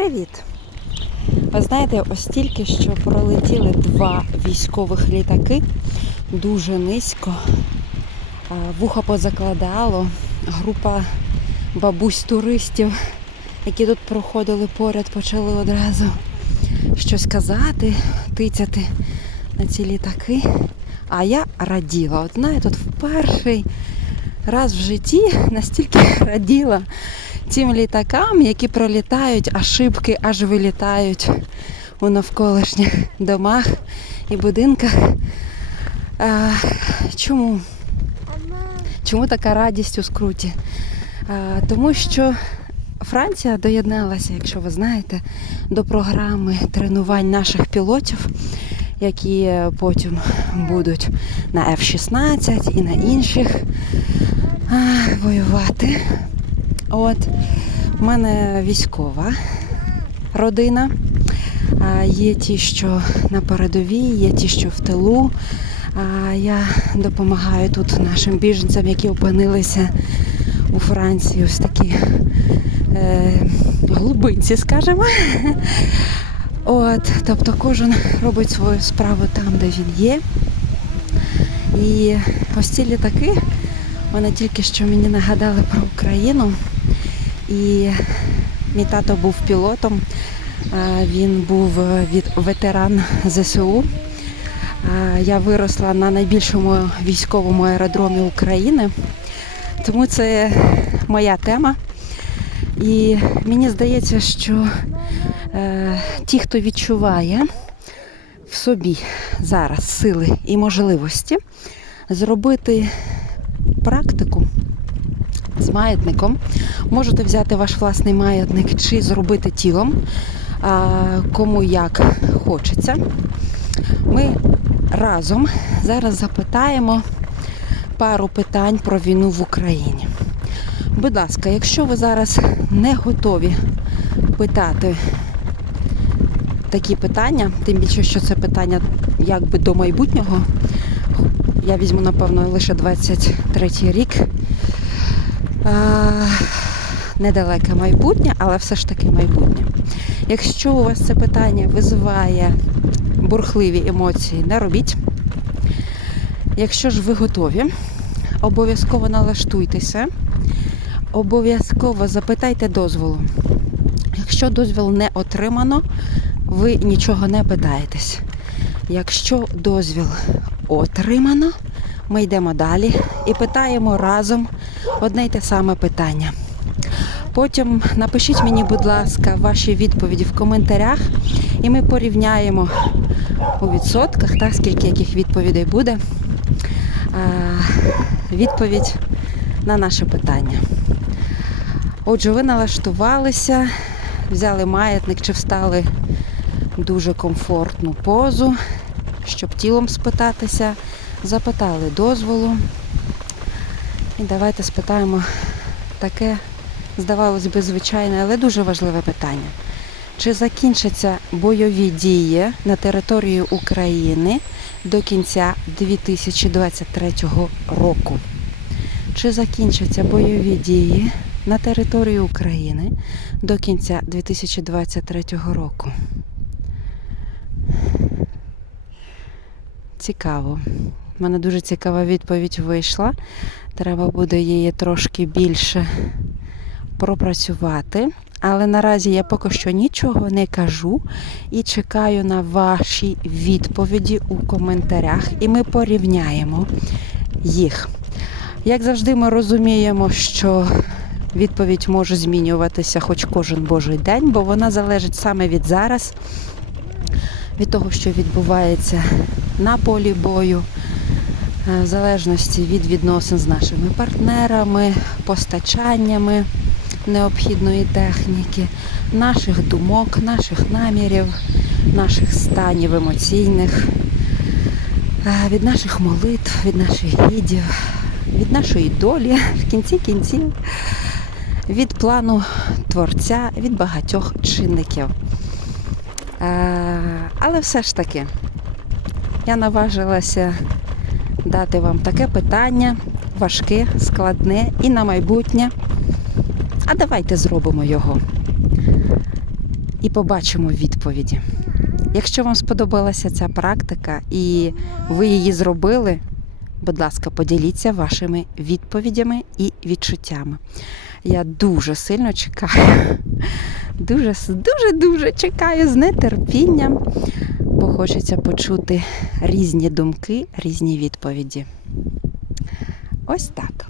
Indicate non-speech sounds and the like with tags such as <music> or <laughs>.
Привіт! Ви знаєте, ось тільки що пролетіли два військових літаки дуже низько. Вуха позакладало. Група бабусь-туристів, які тут проходили поряд, почали одразу щось казати, тицяти на ці літаки. А я раділа. От знаєте, тут в перший раз в житті настільки <laughs> раділа цим літакам, які пролітають, а шибки аж вилітають у навколишніх домах і будинках. А, чому? Чому така радість у скруті? А, тому що Франція доєдналася, якщо ви знаєте, до програми тренувань наших пілотів, які потім будуть на F-16 і на інших а, воювати. От в мене військова родина. Є ті, що на передовій, є ті, що в тилу. А, Я допомагаю тут нашим біженцям, які опинилися у Франції, ось такі е, глубинці, скажімо. От, тобто кожен робить свою справу там, де він є. І ось ці літаки, вони тільки що мені нагадали про Україну. І мій тато був пілотом, він був від ветеран ЗСУ. Я виросла на найбільшому військовому аеродромі України, тому це моя тема. І мені здається, що е, ті, хто відчуває в собі зараз сили і можливості зробити практику з маятником. Можете взяти ваш власний маятник чи зробити тілом, кому як хочеться. Ми разом зараз запитаємо пару питань про війну в Україні. Будь ласка, якщо ви зараз не готові питати такі питання, тим більше, що це питання якби до майбутнього, я візьму, напевно, лише 23 рік. А, недалеке майбутнє, але все ж таки майбутнє. Якщо у вас це питання визиває бурхливі емоції, не робіть. Якщо ж ви готові, обов'язково налаштуйтеся, обов'язково запитайте дозволу. Якщо дозвіл не отримано, ви нічого не питаєтесь. Якщо дозвіл отримано, ми йдемо далі і питаємо разом одне й те саме питання. Потім напишіть мені, будь ласка, ваші відповіді в коментарях, і ми порівняємо у відсотках, так, скільки яких відповідей буде. Відповідь на наше питання. Отже, ви налаштувалися, взяли маятник чи встали в дуже комфортну позу, щоб тілом спитатися, запитали дозволу. І давайте спитаємо таке, здавалось би, звичайне, але дуже важливе питання. Чи закінчаться бойові дії на території України до кінця 2023 року? Чи закінчаться бойові дії на території України до кінця 2023 року? Цікаво. У мене дуже цікава відповідь вийшла. Треба буде її трошки більше пропрацювати. Але наразі я поки що нічого не кажу і чекаю на ваші відповіді у коментарях, і ми порівняємо їх. Як завжди, ми розуміємо, що відповідь може змінюватися хоч кожен божий день, бо вона залежить саме від зараз, від того, що відбувається на полі бою. Е, в залежності від відносин з нашими партнерами, постачаннями необхідної техніки, наших думок, наших намірів, наших станів емоційних, е, від наших молитв, від наших гідів, від нашої долі в кінці кінців, від плану творця, від багатьох чинників. Е, але все ж таки я наважилася дати вам таке питання, важке, складне і на майбутнє. А давайте зробимо його. і побачимо відповіді. Якщо вам сподобалася ця практика і ви її зробили, будь ласка, поділіться вашими відповідями і відчуттями. Я дуже сильно чекаю, дуже, дуже, дуже чекаю з нетерпінням, бо хочеться почути різні думки, різні відповіді. Ось так.